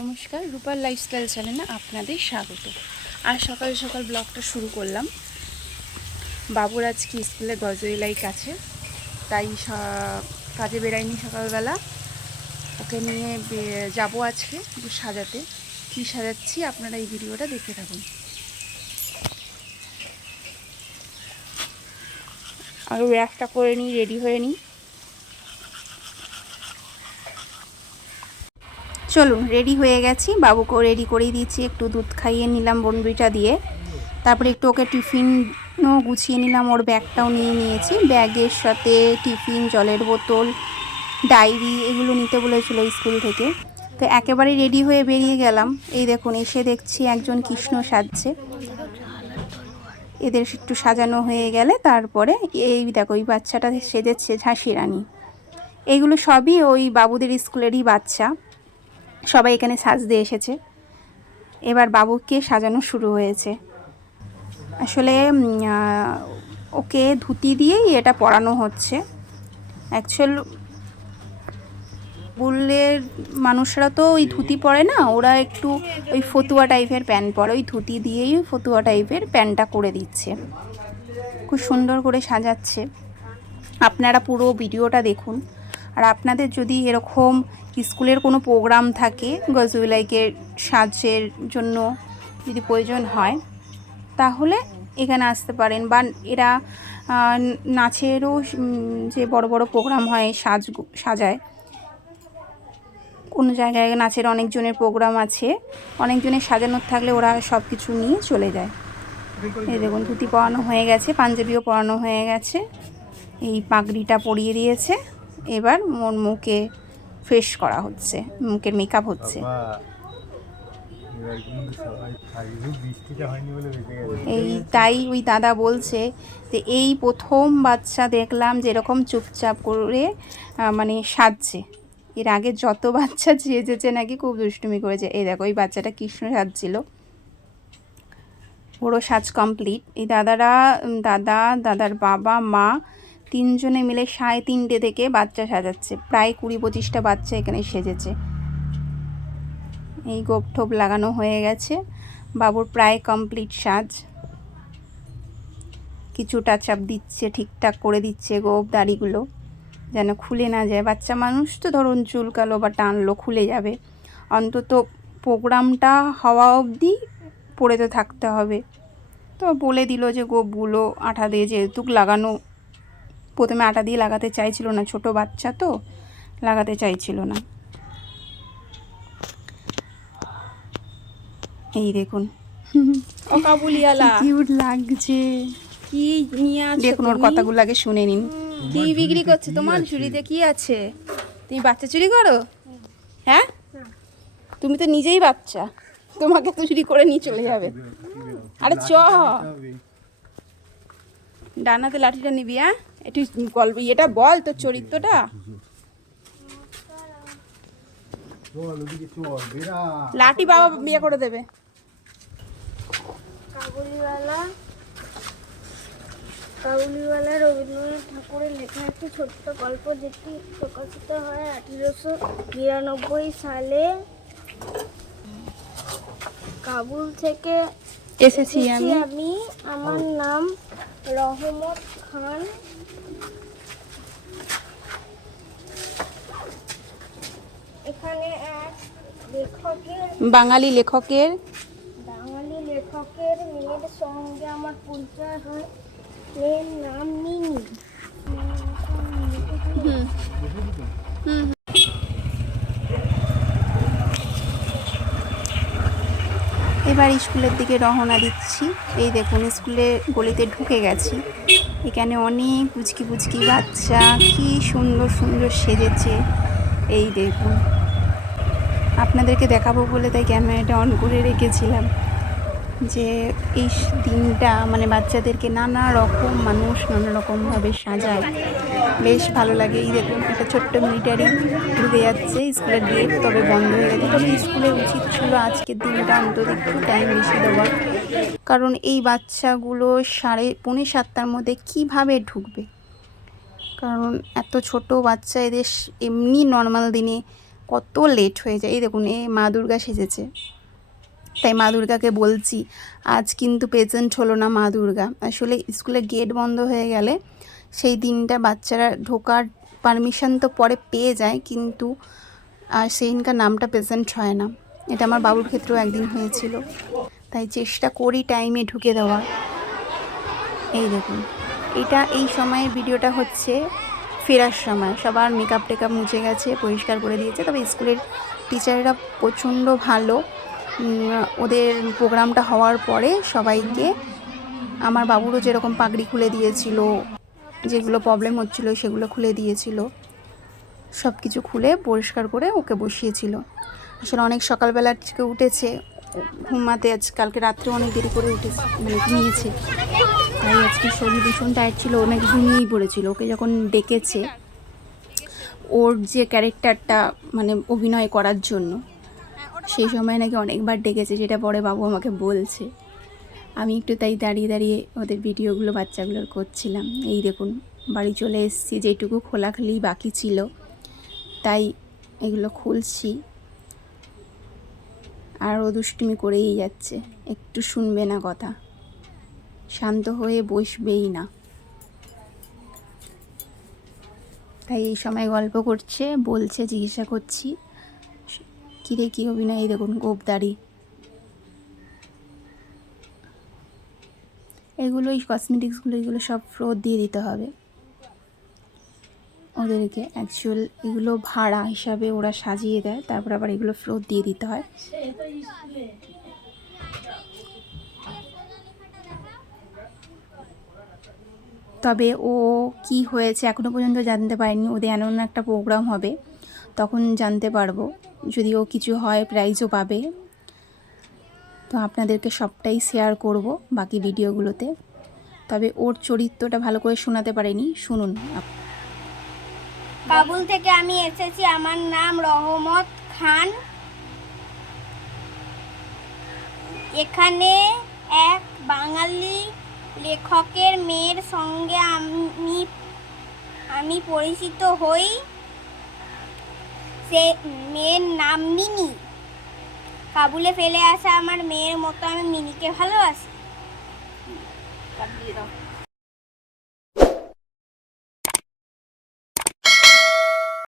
নমস্কার, রূপার লাইফস্টাইল চ্যানেলে আপনাদের স্বাগত। আর সকাল সকাল ব্লগটা শুরু করলাম। বাবুর আজকে স্কুলে গজইলাই কাছে, তাই কাজে বেরাইনি সকালবেলা। ওকে নিয়ে যাবো আজকে সাজাতে। কী সাজাচ্ছি আপনারা এই ভিডিওটা দেখতে থাকুন। আর ব্যাগটা করে নিই, রেডি হয়ে নিই। চলুন, রেডি হয়ে গেছি। বাবুকেও রেডি করেই দিয়েছি, একটু দুধ খাইয়ে নিলাম বনবিটা দিয়ে। তারপরে একটু ওকে টিফিনও গুছিয়ে নিলাম, ওর ব্যাগটাও নিয়ে নিয়েছি। ব্যাগের সাথে টিফিন, জলের বোতল, ডায়েরি এগুলো নিতে বলেছিল স্কুল থেকে। তো একেবারে রেডি হয়ে বেরিয়ে গেলাম। এই দেখুন, এসে দেখছি একজন কৃষ্ণ সাজছে। এদের একটু সাজানো হয়ে গেলে তারপরে এই দেখো, ওই বাচ্চাটা সেজেছে ঝাঁসি রানী। এইগুলো সবই ওই বাবুদের স্কুলেরই বাচ্চা, সবাই এখানে সাজতে এসেছে। এবার বাবুকে সাজানো শুরু হয়েছে। আসলে ওকে ধুতি দিয়েই এটা পরানো হচ্ছে। অ্যাকচুয়াল স্কুলের মানুষরা তো ওই ধুতি পরে না, ওরা একটু ওই ফতুয়া টাইপের প্যান্ট পরে। ওই ধুতি দিয়েই ফতুয়া টাইপের প্যান্টটা করে দিচ্ছে। খুব সুন্দর করে সাজাচ্ছে। আপনারা পুরো ভিডিওটা দেখুন। আর আপনাদের যদি এরকম স্কুলের কোনো প্রোগ্রাম থাকে, গজউলাইকে সাজের জন্য যদি প্রয়োজন হয়, তাহলে এখানে আসতে পারেন। বা এরা নাচেরও যে বড় বড় প্রোগ্রাম হয়, সাজায়। কোনো জায়গায় নাচের অনেকজনের প্রোগ্রাম আছে, অনেকজনের সাজানোর থাকলে ওরা সব কিছু নিয়ে চলে যায়। এই দেখুন, ধুতি পরানো হয়ে গেছে, পাঞ্জাবিও পরানো হয়ে গেছে, এই পাগড়িটা পরিয়ে দিয়েছে। এবার ওর মুখে ফ্রেশ করা হচ্ছে, মুখের মেকআপ হচ্ছে। এই তাই ওই দাদা বলছে যে এই প্রথম বাচ্চা দেখলাম যে এরকম চুপচাপ করে মানে সাজছে। এর আগে যত বাচ্চা সেজেছে নাকি খুব দুষ্টুমি করেছে। এই দেখো, এই বাচ্চাটা কৃষ্ণ সাজছিল। পুরো সাজ কমপ্লিট। এই দাদার বাবা মা তিনজনে মিলে 3:30 থেকে বাচ্চা সাজাচ্ছে। প্রায় 20-25টা বাচ্চা এখানে সেজেছে। এই গোপ ঠোপ লাগানো হয়ে গেছে। বাবুর প্রায় কমপ্লিট সাজ। কিছু টাচ আপ দিচ্ছে, ঠিকঠাক করে দিচ্ছে গোপ দাড়িগুলো যেন খুলে না যায়। বাচ্চা মানুষ তো ধরুন চুলকালো বা টানলো খুলে যাবে, অন্তত প্রোগ্রামটা হওয়া অবধি পরে তো থাকতে হবে। তো বলে দিল যে গোপগুলো আঠা দিয়ে যেহেতু লাগানো, প্রথমে আঠা দিয়ে লাগাতে চাইছিল না, ছোট বাচ্চা তো লাগাতে চাইছিল না। এই দেখুন, ও কাবুলিওয়ালা কিউট লাগছে। কি নিয়ে আসছো? দেখুন, ওর কথাগুলো আগে শুনে নিন। কি বিক্রি করছে তোমার ঝুড়িতে? কি আছে? তুমি বাচ্চা চুরি করো? হ্যাঁ, তুমি তো নিজেই বাচ্চা, তোমাকে তো চুরি করে নিয়ে চলে যাবে। আরে ডানাতে লাঠিটা নিবি? হ্যাঁ, একটু গল্প এটা বল, তোর চরিত্রটা। লাঠি বাবা বিয়ে করে দেবে। কাবুলিওয়ালা রবীন্দ্রনাথ ঠাকুরের লেখা একটি ছোট্ট গল্প, যেটি প্রকাশিত হয় 1892 সালে। কাবুল থেকে এসেছি আমি। আমার নাম রহমত খান। এখানে এক বাঙালি লেখকের মেয়ের সঙ্গে আমার পরিচয় হয়। মেয়ের নাম মিনি। এবার স্কুলের দিকে রওনা দিচ্ছি। এই দেখুন, স্কুলে গলিতে ঢুকে গেছি। এখানে অনেক পুচকি পুচকি বাচ্চা কি সুন্দর সুন্দর সেজেছে। এই দেখুন, আপনাদেরকে দেখাবো বলে তাই ক্যামেরাটা অন করে রেখেছিলাম, যে এই দিনটা মানে বাচ্চাদেরকে নানা রকম মানুষ নানা রকমভাবে সাজায়, বেশ ভালো লাগে। এই দেখুন, একটা ছোট্ট মিলিটারি ঢুকে যাচ্ছে স্কুলের গেট, তবে বন্ধ হয়ে গেছে। তবে স্কুলের উচিত ছিল আজকের দিনটা অন্তত একটু টাইম বেশি দেওয়া, কারণ এই বাচ্চাগুলো 6:45-7টার মধ্যে কিভাবে ঢুকবে? কারণ এত ছোট বাচ্চা, এদের এমনি নর্মাল দিনে কত লেট হয়ে যায়। এই দেখুন এ মা দুর্গা সেজেছে, তাই মা দুর্গাকে বলছি আজ কিন্তু প্রেজেন্ট হলো না মা দুর্গা। আসলে স্কুলের গেট বন্ধ হয়ে গেলে সেই দিনটা বাচ্চারা ঢোকার পারমিশন তো পরে পেয়ে যায়, কিন্তু আর সেই দিনকার নামটা প্রেজেন্ট হয় না। এটা আমার বাবুর ক্ষেত্রেও একদিন হয়েছিল, তাই চেষ্টা করি টাইমে ঢুকে দেওয়ার। এই দেখুন এটা এই সময়ের ভিডিওটা হচ্ছে ফেরার সময়, সবার মেকআপ টেকআপ মুছে গেছে, পরিষ্কার করে দিয়েছে। তবে স্কুলের টিচাররা প্রচণ্ড ভালো। ওদের প্রোগ্রামটা হওয়ার পরে সবাইকে, আমার বাবুরও যেরকম পাগড়ি খুলে দিয়েছিল, যেগুলো প্রবলেম হচ্ছিল সেগুলো খুলে দিয়েছিল, সব কিছু খুলে পরিষ্কার করে ওকে বসিয়েছিল। আসলে অনেক সকালবেলা থেকে উঠেছে ঘুমাতে, আজ কালকে রাত্রে অনেক দেরি করে উঠেছে, মানে ঘুমিয়েছে, তাই আজকে শরীর ভীষণ টায়ার্ড ছিল, অনেক ঘুমিয়েই পড়েছিল। ওকে যখন ডেকেছে ওর যে ক্যারেক্টারটা মানে অভিনয় করার জন্য, সেই সময় নাকি অনেকবার ডেকেছে, যেটা পরে বাবু আমাকে বলছে। আমি একটু তাই দাঁড়িয়ে দাঁড়িয়ে ওদের ভিডিওগুলো বাচ্চাগুলোর করছিলাম। এই দেখুন বাড়ি চলে এসেছি, যেটুকু খোলাখুলি বাকি ছিল তাই এগুলো খুলছি। আর ও দুষ্টুমি করেই যাচ্ছে, একটু শুনবে না কথা, শান্ত হয়ে বসবেই না। তাই এই সময় গল্প করছে, বলছে, জিজ্ঞাসা করছি কিরে কী অভিনয়। এই দেখুন গোপদারি, এগুলো এই কসমেটিক্সগুলো এগুলো সব ফেরত দিয়ে দিতে হবে ওদেরকে। অ্যাকচুয়াল এগুলো ভাড়া হিসাবে ওরা সাজিয়ে দেয়, তারপর আবার এগুলো ফেরত দিয়ে দিতে হয়। তবে ও কি হয়েছে এখনও পর্যন্ত জানতে পারিনি। ওদের এমন একটা প্রোগ্রাম হবে তখন জানতে পারবো, যদি ও কিছু হয় প্রাইজও পাবে। তো আপনাদেরকে সবটাই শেয়ার করব বাকি ভিডিওগুলোতে। তবে ওর চরিত্রটা ভালো করে শোনাতে পারিনি, শুনুন। কাবুল থেকে আমি এসেছি, আমার নাম রহমত খান। এখানে এক বাঙালি লেখকের মেয়ের সঙ্গে আমি পরিচিত হই। সে মেয়ের নাম মিনি। কাবুলে ফেলে আসা আমার মেয়ের মতো আমি মিনিকে ভালোবাসি।